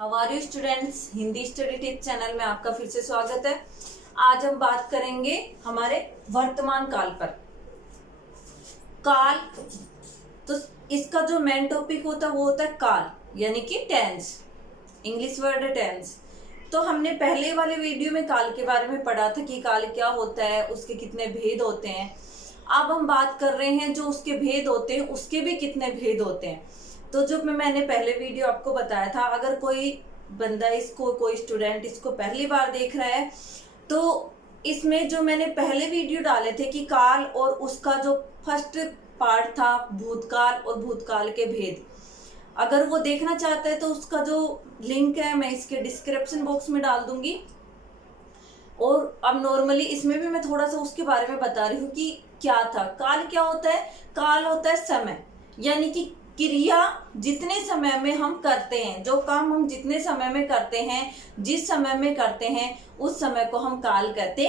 How are you students. Hindi study tips channel में आपका फिर से स्वागत है। आज हम बात करेंगे हमारे वर्तमान काल पर। काल, तो इसका जो मेन टॉपिक होता है वो होता है काल, यानी कि टेंस। इंग्लिश वर्ड है टेंस। तो हमने पहले वाले वीडियो में काल के बारे में पढ़ा था कि काल क्या होता है, उसके कितने भेद होते हैं। अब हम बात कर रहे हैं जो उसके भेद होते हैं उसके भी कितने भेद होते हैं। तो जो मैंने पहले वीडियो आपको बताया था, अगर कोई बंदा इसको, कोई स्टूडेंट इसको पहली बार देख रहा है तो इसमें जो मैंने पहले वीडियो डाले थे कि काल और उसका जो फर्स्ट पार्ट था भूतकाल और भूतकाल के भेद, अगर वो देखना चाहता है तो उसका जो लिंक है मैं इसके डिस्क्रिप्शन बॉक्स में डाल दूंगी। और अब नॉर्मली इसमें भी मैं थोड़ा सा उसके बारे में बता रही हूँ कि क्या था काल। क्या होता है काल? होता है समय, यानी कि क्रिया जितने समय में हम करते हैं, जो काम हम जितने समय में करते हैं, जिस समय में करते हैं उस समय को हम काल कहते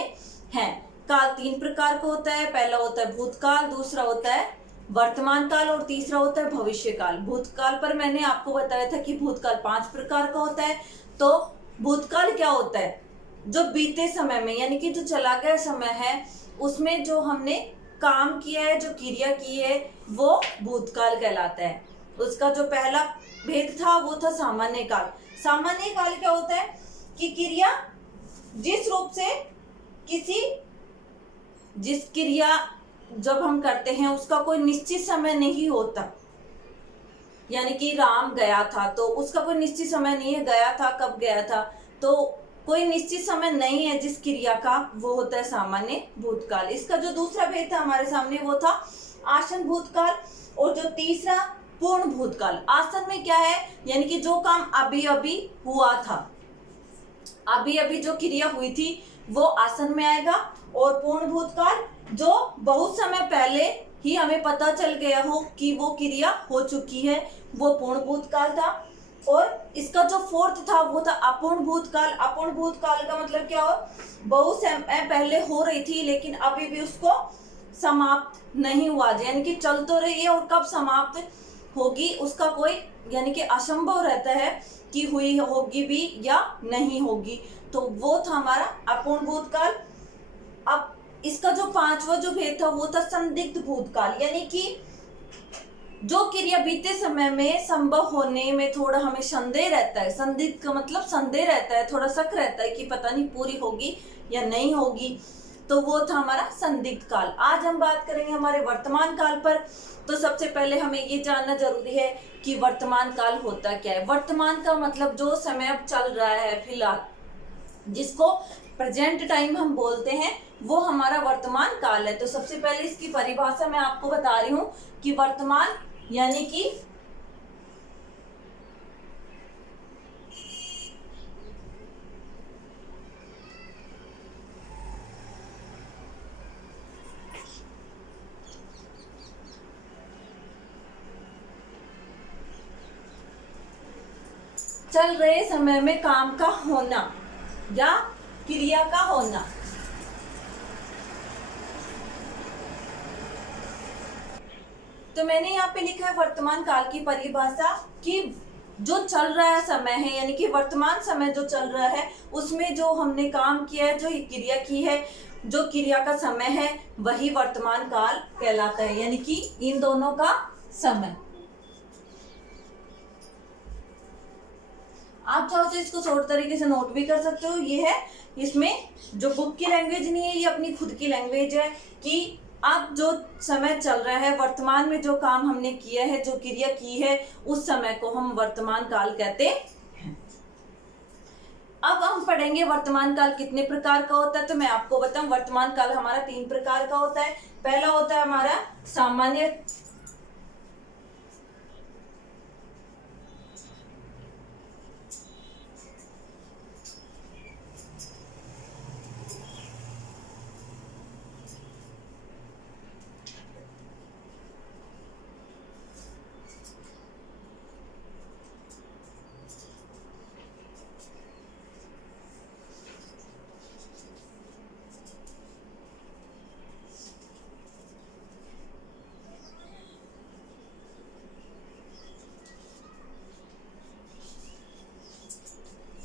हैं। काल तीन प्रकार का होता है। पहला होता है भूतकाल, दूसरा होता है वर्तमान काल और तीसरा होता है भविष्य काल। भूतकाल पर मैंने आपको बताया था कि भूतकाल 5 प्रकार का होता है। तो भूतकाल क्या होता है? जो बीते समय में, यानी कि जो चला गया समय है उसमें जो हमने काम किया है, जो क्रिया की है, वो भूतकाल कहलाता है। उसका जो पहला भेद था वो था सामान्य काल। सामान्य काल क्या होता है कि क्रिया जिस रूप से जिस क्रिया जब हम करते हैं उसका कोई निश्चित समय नहीं होता। यानी कि राम गया था तो उसका कोई निश्चित समय नहीं है, गया था कब गया था, तो कोई निश्चित समय नहीं है जिस क्रिया का, वो होता है सामान्य भूतकाल। इसका जो दूसरा भेद था हमारे सामने वो था आसन भूतकाल। और जो तीसरा पूर्ण भूतकाल। आसन में क्या है, यानी कि जो काम अभी अभी हुआ था, अभी अभी जो क्रिया हुई थी वो आसन में आएगा। और पूर्ण भूतकाल जो बहुत समय पहले ही हमें पता चल गया हो कि वो क्रिया हो चुकी है, वो पूर्ण भूतकाल था। और इसका जो फोर्थ था वो था अपूर्ण भूतकाल। अपूर्ण भूतकाल का मतलब क्या हो, बहुत समय पहले हो रही थी लेकिन अभी भी उसको समाप्त नहीं हुआ, यानी कि चल तो रही है और कब समाप्त होगी उसका कोई, यानी कि असंभव रहता है कि हुई होगी भी या नहीं होगी। तो वो था हमारा अपूर्ण भूतकाल। अब इसका जो पांचवा जो भेद था वो था संदिग्ध भूतकाल, यानी कि जो क्रिया बीते समय में संभव होने में थोड़ा हमें संदेह रहता है। संदिग्ध का मतलब संदेह रहता है, थोड़ा शक रहता है कि पता नहीं पूरी होगी या नहीं होगी, तो वो था हमारा संदिग्ध काल। आज हम बात करेंगे हमारे वर्तमान काल पर। तो सबसे पहले हमें ये जानना जरूरी है कि वर्तमान काल होता क्या है। वर्तमान का मतलब जो समय अब चल रहा है फिलहाल, जिसको प्रेजेंट टाइम हम बोलते हैं, वो हमारा वर्तमान काल है। तो सबसे पहले इसकी परिभाषा मैं आपको बता रही हूँ कि वर्तमान यानी कि चल रहे समय में काम का होना या क्रिया का होना। तो मैंने यहाँ पे लिखा है वर्तमान काल की परिभाषा कि जो चल रहा है समय है, यानी कि वर्तमान समय जो चल रहा है उसमें जो हमने काम किया है, जो क्रिया की है, जो क्रिया का समय है, वही वर्तमान काल कहलाता है, यानी कि इन दोनों का समय। आप चाहो तो इसको शॉर्ट तरीके से नोट भी कर सकते हो। ये है, इसमें जो बुक की लैंग्वेज नहीं है, ये अपनी खुद की लैंग्वेज है कि अब जो समय चल रहा है, वर्तमान में जो काम हमने किया है, जो क्रिया की है, उस समय को हम वर्तमान काल कहते हैं। अब हम पढ़ेंगे वर्तमान काल कितने प्रकार का होता है। तो मैं आपको बताऊं, वर्तमान काल हमारा 3 प्रकार का होता है। पहला होता है हमारा सामान्य,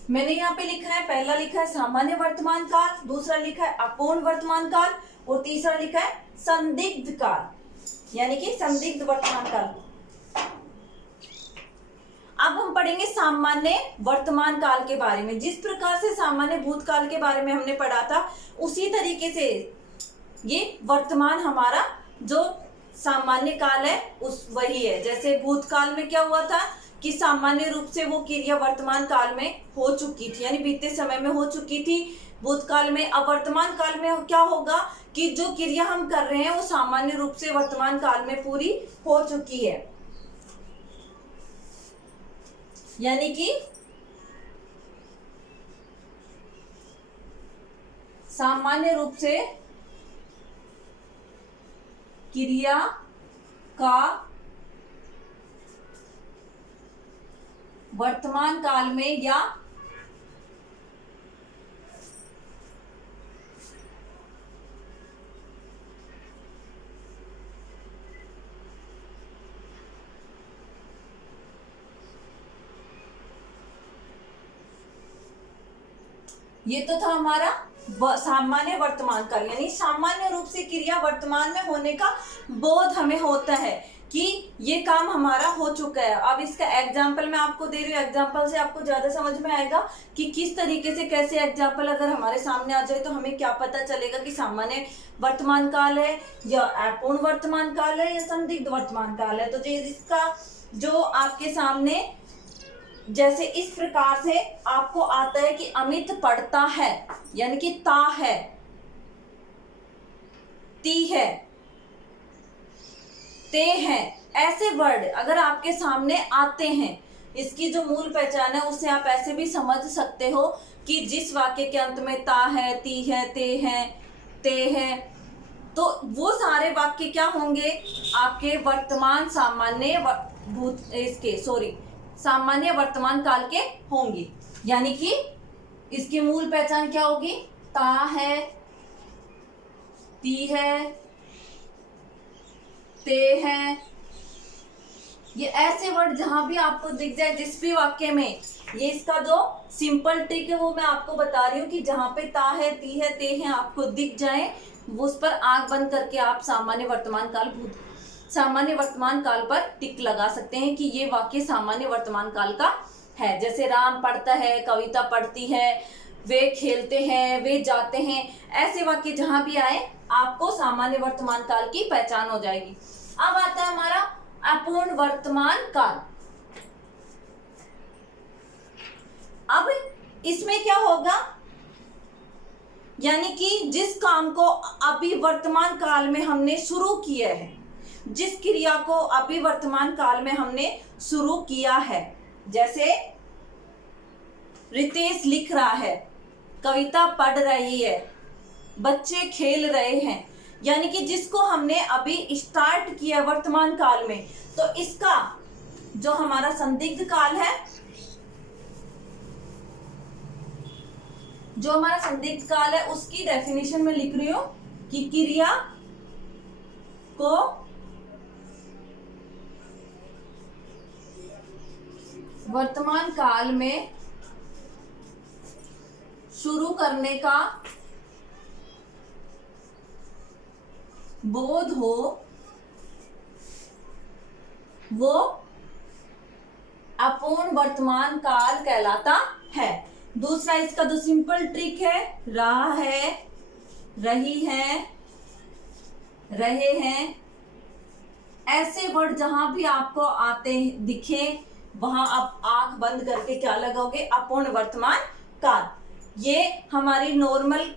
मैंने यहाँ पे लिखा है, पहला लिखा है सामान्य वर्तमान काल, दूसरा लिखा है अपूर्ण वर्तमान काल और तीसरा लिखा है संदिग्ध काल, यानी कि संदिग्ध वर्तमान काल। अब हम पढ़ेंगे सामान्य वर्तमान काल के बारे में। जिस प्रकार से सामान्य भूतकाल के बारे में हमने पढ़ा था, उसी तरीके से ये वर्तमान हमारा जो सामान्य काल है उस वही है। जैसे भूतकाल में क्या हुआ था कि सामान्य रूप से वो क्रिया वर्तमान काल में हो चुकी थी, यानी बीते समय में हो चुकी थी भूतकाल में। अब वर्तमान काल में क्या होगा कि जो क्रिया हम कर रहे हैं वो सामान्य रूप से वर्तमान काल में पूरी हो चुकी है, यानी कि सामान्य रूप से क्रिया का वर्तमान काल में या ये तो था हमारा सामान्य वर्तमान काल, यानी सामान्य रूप से क्रिया वर्तमान में होने का बोध हमें होता है कि ये काम हमारा हो चुका है। अब इसका एग्जाम्पल मैं आपको दे रही हूँ, एग्जाम्पल से आपको ज्यादा समझ में आएगा कि किस तरीके से, कैसे एग्जाम्पल अगर हमारे सामने आ जाए तो हमें क्या पता चलेगा कि सामान्य वर्तमान काल है या अपूर्ण वर्तमान काल है या संदिग्ध वर्तमान काल है। तो इसका जो आपके सामने जैसे इस प्रकार से आपको आता है कि अमित पढ़ता है, यानी कि ता है, ती है, ते हैं, ऐसे वर्ड अगर आपके सामने आते हैं, इसकी जो मूल पहचान है उससे आप ऐसे भी समझ सकते हो कि जिस वाक्य के अंत में ता है, ती है, ते है, तो वो सारे वाक्य क्या होंगे आपके वर्तमान सामान्य वर्तमान काल के होंगे। यानी कि इसकी मूल पहचान क्या होगी, ता है, ती है, ते है, ये ऐसे वर्ड जहां भी आपको दिख जाए जिस भी वाक्य में, ये इसका जो सिंपल ट्रिक है वो मैं आपको बता रही हूँ कि जहां पे ता है, ती है, ते है आपको दिख जाए, उस पर आंख बंद करके आप सामान्य वर्तमान काल पर टिक लगा सकते हैं कि ये वाक्य सामान्य वर्तमान काल का है। जैसे राम पढ़ता है, कविता पढ़ती है, वे खेलते हैं, वे जाते हैं, ऐसे वाक्य जहां भी आए आपको सामान्य वर्तमान काल की पहचान हो जाएगी। अब आता है हमारा अपूर्ण वर्तमान काल। अब इसमें क्या होगा, यानी कि जिस काम को अभी वर्तमान काल में हमने शुरू किया है, जिस क्रिया को अभी वर्तमान काल में हमने शुरू किया है, जैसे रितेश लिख रहा है, कविता पढ़ रही है, बच्चे खेल रहे हैं, यानी कि जिसको हमने अभी स्टार्ट किया वर्तमान काल में, तो इसका जो हमारा संदिग्ध काल है, जो हमारा संदिग्ध काल है उसकी डेफिनेशन में लिख रही हूं कि क्रिया को वर्तमान काल में शुरू करने का बोध हो वो अपूर्ण वर्तमान काल कहलाता है। दूसरा इसका जो सिंपल ट्रिक है, रहा है, रही है, रहे हैं, ऐसे वर्ड जहां भी आपको आते दिखे वहां आप आंख बंद करके क्या लगाओगे, अपूर्ण वर्तमान काल। ये हमारी नॉर्मल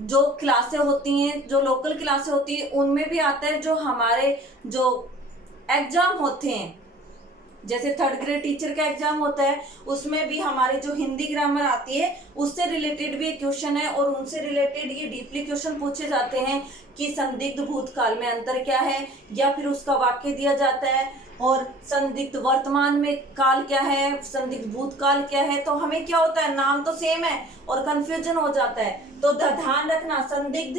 जो क्लासें होती हैं, जो लोकल क्लासें होती हैं, उनमें भी आता है। जो हमारे जो एग्जाम होते हैं, जैसे 3rd ग्रेड टीचर का एग्जाम होता है, उसमें भी हमारे जो हिंदी ग्रामर आती है उससे रिलेटेड भी एक क्वेश्चन है, और उनसे रिलेटेड ये डीपली क्वेश्चन पूछे जाते हैं कि संदिग्ध भूतकाल में अंतर क्या है, या फिर उसका वाक्य दिया जाता है, और संदिग्ध वर्तमान में काल क्या है, संदिग्ध भूतकाल क्या है। तो हमें क्या होता है, नाम तो सेम है और कंफ्यूजन हो जाता है। तो ध्यान रखना, संदिग्ध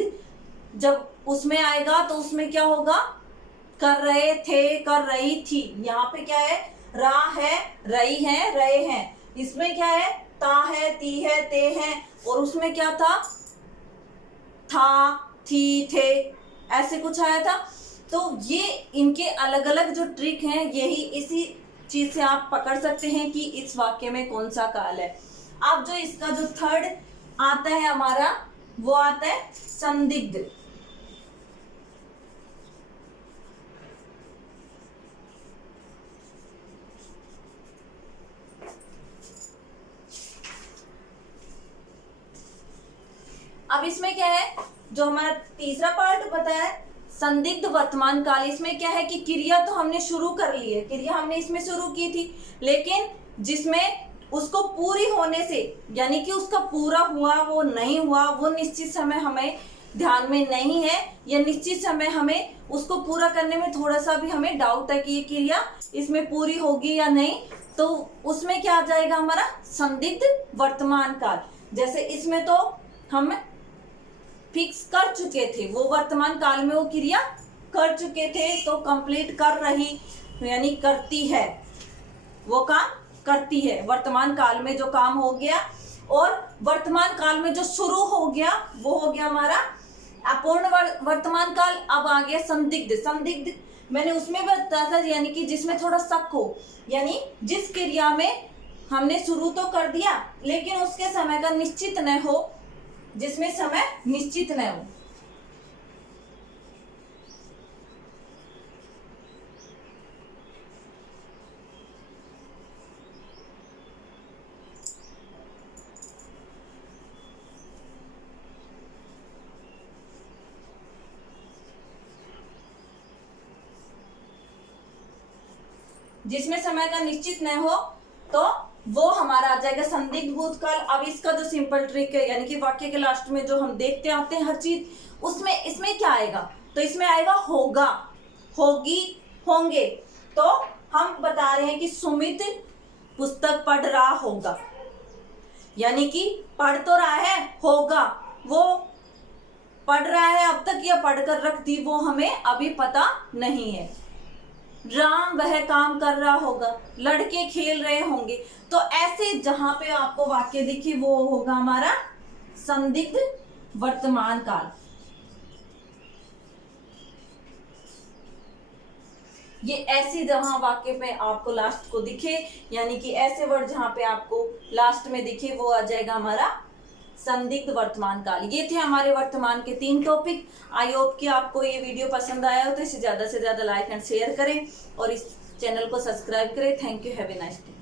जब उसमें आएगा तो उसमें क्या होगा, कर रहे थे, कर रही थी, यहाँ पे क्या है, रहा है, रही है, रहे हैं। इसमें क्या है, ता ता है, ती है, ते है, और उसमें क्या था, था, थी, थे, ऐसे कुछ आया था। तो ये इनके अलग अलग जो ट्रिक हैं, यही इसी चीज से आप पकड़ सकते हैं कि इस वाक्य में कौन सा काल है। अब जो इसका जो थर्ड आता है हमारा, वो आता है संदिग्ध। अब इसमें क्या है, जो हमारा तीसरा पार्ट बताया है संदिग्ध वर्तमान काल, इसमें क्या है कि क्रिया तो हमने शुरू कर ली है, क्रिया हमने इसमें शुरू की थी, लेकिन जिसमें उसको पूरी होने से, यानी कि उसका पूरा हुआ वो नहीं हुआ, वो निश्चित समय हमें ध्यान में नहीं है, या निश्चित समय हमें उसको पूरा करने में थोड़ा सा भी हमें डाउट है कि ये क्रिया इसमें पूरी होगी या नहीं, तो उसमें क्या आ जाएगा हमारा संदिग्ध वर्तमान काल। जैसे इसमें तो हम फिक्स कर चुके थे, वो वर्तमान काल में वो क्रिया कर चुके थे, तो कंप्लीट कर रही यानी करती है, वो काम करती है, वर्तमान काल में जो काम हो गया। और वर्तमान काल में जो शुरू हो गया वो हो गया हमारा अपूर्ण वर्तमान काल। अब आ गया संदिग्ध। संदिग्ध मैंने उसमें बताया था, यानी कि जिसमें थोड़ा शक हो, यानी जिस क्रिया में हमने शुरू तो कर दिया लेकिन उसके समय का निश्चित न हो, जिसमें समय निश्चित न हो। जिसमें समय का निश्चित न हो तो वो हमारा आ जाएगा संदिग्ध भूतकाल। अब इसका जो सिंपल ट्रिक है, यानी कि वाक्य के लास्ट में जो हम देखते आते हैं हर चीज, उसमें इसमें क्या आएगा, तो इसमें आएगा होगा, होगी, होंगे। तो हम बता रहे हैं कि सुमित पुस्तक पढ़ रहा होगा, यानी कि पढ़ तो रहा है, होगा वो पढ़ रहा है अब तक या पढ़कर रख दी, वो हमें अभी पता नहीं है। राम वह काम कर रहा होगा, लड़के खेल रहे होंगे। तो ऐसे जहां पे आपको वाक्य दिखे वो होगा हमारा संदिग्ध वर्तमान काल। ये ऐसे जहां वाक्य पे आपको लास्ट को दिखे, यानी कि ऐसे वर्ड जहां पे आपको लास्ट में दिखे, वो आ जाएगा हमारा संदिग्ध वर्तमान काल। ये थे हमारे वर्तमान के 3 टॉपिक। आई होप कि आपको ये वीडियो पसंद आया हो, तो इसे ज़्यादा से ज़्यादा लाइक एंड शेयर करें और इस चैनल को सब्सक्राइब करें। Thank you, have a nice day.